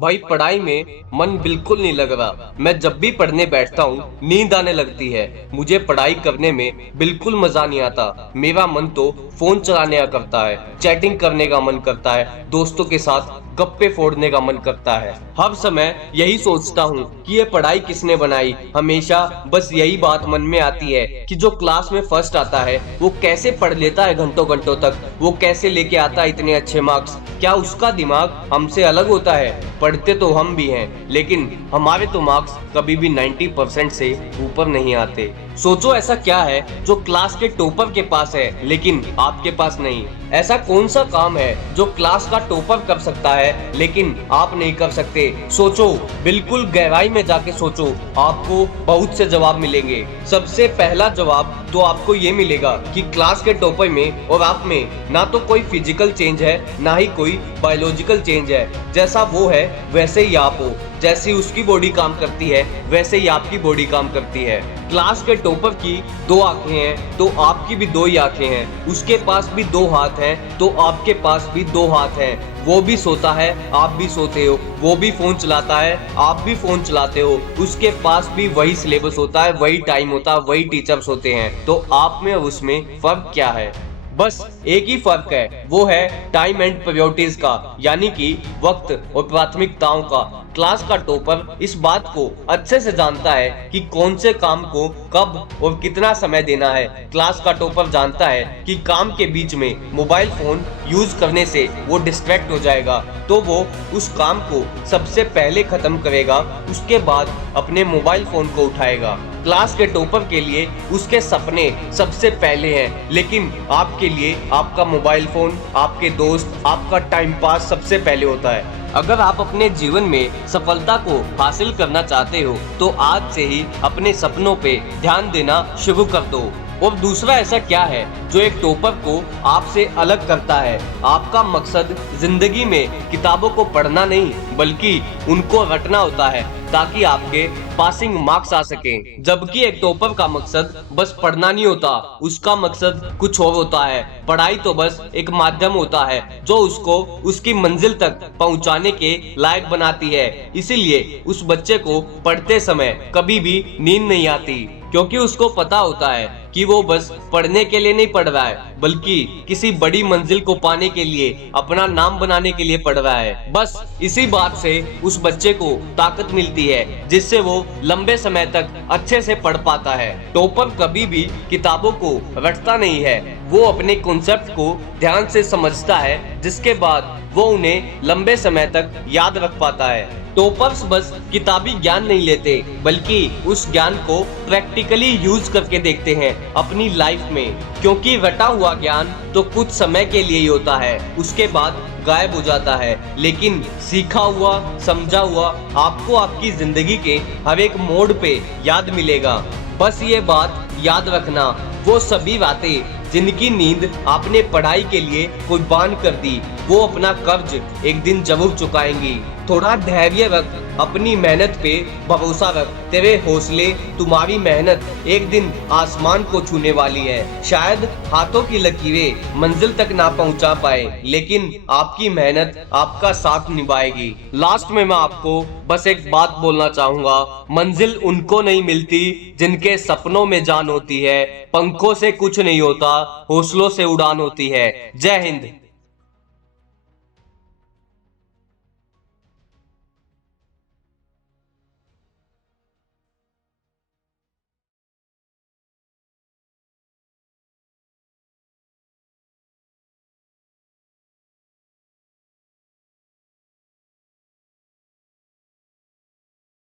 भाई पढ़ाई में मन बिल्कुल नहीं लग रहा। मैं जब भी पढ़ने बैठता हूँ नींद आने लगती है। मुझे पढ़ाई करने में बिल्कुल मजा नहीं आता। मेरा मन तो फोन चलाने का करता है, चैटिंग करने का मन करता है, दोस्तों के साथ गप्पे फोड़ने का मन करता है। हर समय यही सोचता हूँ कि ये पढ़ाई किसने बनाई। हमेशा बस यही बात मन में आती है कि जो क्लास में फर्स्ट आता है वो कैसे पढ़ लेता है घंटों घंटों तक, वो कैसे लेके आता है इतने अच्छे मार्क्स। क्या उसका दिमाग हमसे अलग होता है? पढ़ते तो हम भी हैं, लेकिन हमारे तो मार्क्स कभी भी 90% से ऊपर नहीं आते। सोचो ऐसा क्या है जो क्लास के टॉपर के पास है लेकिन आपके पास नहीं। ऐसा कौन सा काम है जो क्लास का टॉपर कर सकता है लेकिन आप नहीं कर सकते? सोचो, बिल्कुल गहराई में जाके सोचो, आपको बहुत से जवाब मिलेंगे। सबसे पहला जवाब तो आपको ये मिलेगा कि क्लास के टॉपर में और आप में ना तो कोई फिजिकल चेंज है, ना ही कोई बायोलॉजिकल चेंज है। जैसा वो है वैसे ही आप हो। जैसी उसकी बॉडी काम करती है वैसे ही आपकी बॉडी काम करती है। क्लास के टॉपर की 2 आंखें हैं तो आपकी भी 2 ही आंखें हैं। उसके पास भी 2 हाथ हैं तो आपके पास भी 2 हाथ हैं। वो भी सोता है, आप भी सोते हो। वो भी फोन चलाता है, आप भी फोन चलाते हो। उसके पास भी वही सिलेबस होता है, वही टाइम होता है, वही टीचर्स होते हैं। तो आप में और उसमें फर्क क्या है? बस एक ही फर्क है, वो है टाइम एंड प्रायोरिटीज का, यानी कि वक्त और प्राथमिकताओं का। क्लास का टॉपर इस बात को अच्छे से जानता है कि कौन से काम को कब और कितना समय देना है। क्लास का टॉपर जानता है कि काम के बीच में मोबाइल फोन यूज करने से वो डिस्ट्रैक्ट हो जाएगा, तो वो उस काम को सबसे पहले खत्म करेगा, उसके बाद अपने मोबाइल फोन को उठाएगा। क्लास के टॉपर के लिए उसके सपने सबसे पहले हैं, लेकिन आपके लिए आपका मोबाइल फोन, आपके दोस्त, आपका टाइम पास सबसे पहले होता है। अगर आप अपने जीवन में सफलता को हासिल करना चाहते हो तो आज से ही अपने सपनों पे ध्यान देना शुरू कर दो। और दूसरा ऐसा क्या है जो एक टॉपर को आपसे अलग करता है? आपका मकसद जिंदगी में किताबों को पढ़ना नहीं बल्कि उनको रटना होता है ताकि आपके पासिंग मार्क्स आ सके। जबकि एक टॉपर का मकसद बस पढ़ना नहीं होता, उसका मकसद कुछ और होता है। पढ़ाई तो बस एक माध्यम होता है जो उसको उसकी मंजिल तक पहुंचाने के लायक बनाती है। इसीलिए उस बच्चे को पढ़ते समय कभी भी नींद नहीं आती, क्योंकि उसको पता होता है कि वो बस पढ़ने के लिए नहीं पढ़ रहा है बल्कि किसी बड़ी मंजिल को पाने के लिए, अपना नाम बनाने के लिए पढ़ रहा है। बस इसी बात से उस बच्चे को ताकत मिलती है जिससे वो लंबे समय तक अच्छे से पढ़ पाता है। टॉपर कभी भी किताबों को रटता नहीं है, वो अपने कॉन्सेप्ट को ध्यान से समझता है जिसके बाद वो उन्हें लंबे समय तक याद रख पाता है। टॉपर्स बस किताबी ज्ञान नहीं लेते बल्कि उस ज्ञान को प्रैक्टिकली यूज करके देखते हैं अपनी लाइफ में, क्योंकि रटा हुआ ज्ञान तो कुछ समय के लिए ही होता है, उसके बाद गायब हो जाता है। लेकिन सीखा हुआ, समझा हुआ आपको आपकी जिंदगी के हर एक मोड़ पे याद मिलेगा। बस ये बात याद रखना, वो सभी बातें जिनकी नींद आपने पढ़ाई के लिए कुर्बान कर दी, वो अपना कर्ज एक दिन जरूर चुकाएंगी। थोड़ा धैर्य रख, अपनी मेहनत पे भरोसा रख। तेरे हौसले, तुम्हारी मेहनत एक दिन आसमान को छूने वाली है। शायद हाथों की लकीरें मंजिल तक ना पहुंचा पाए, लेकिन आपकी मेहनत आपका साथ निभाएगी। लास्ट में मैं आपको बस एक बात बोलना चाहूंगा, मंजिल उनको नहीं मिलती जिनके सपनों में जान होती है। पंखों से कुछ नहीं होता, हौसलों से उड़ान होती है। जय हिंद।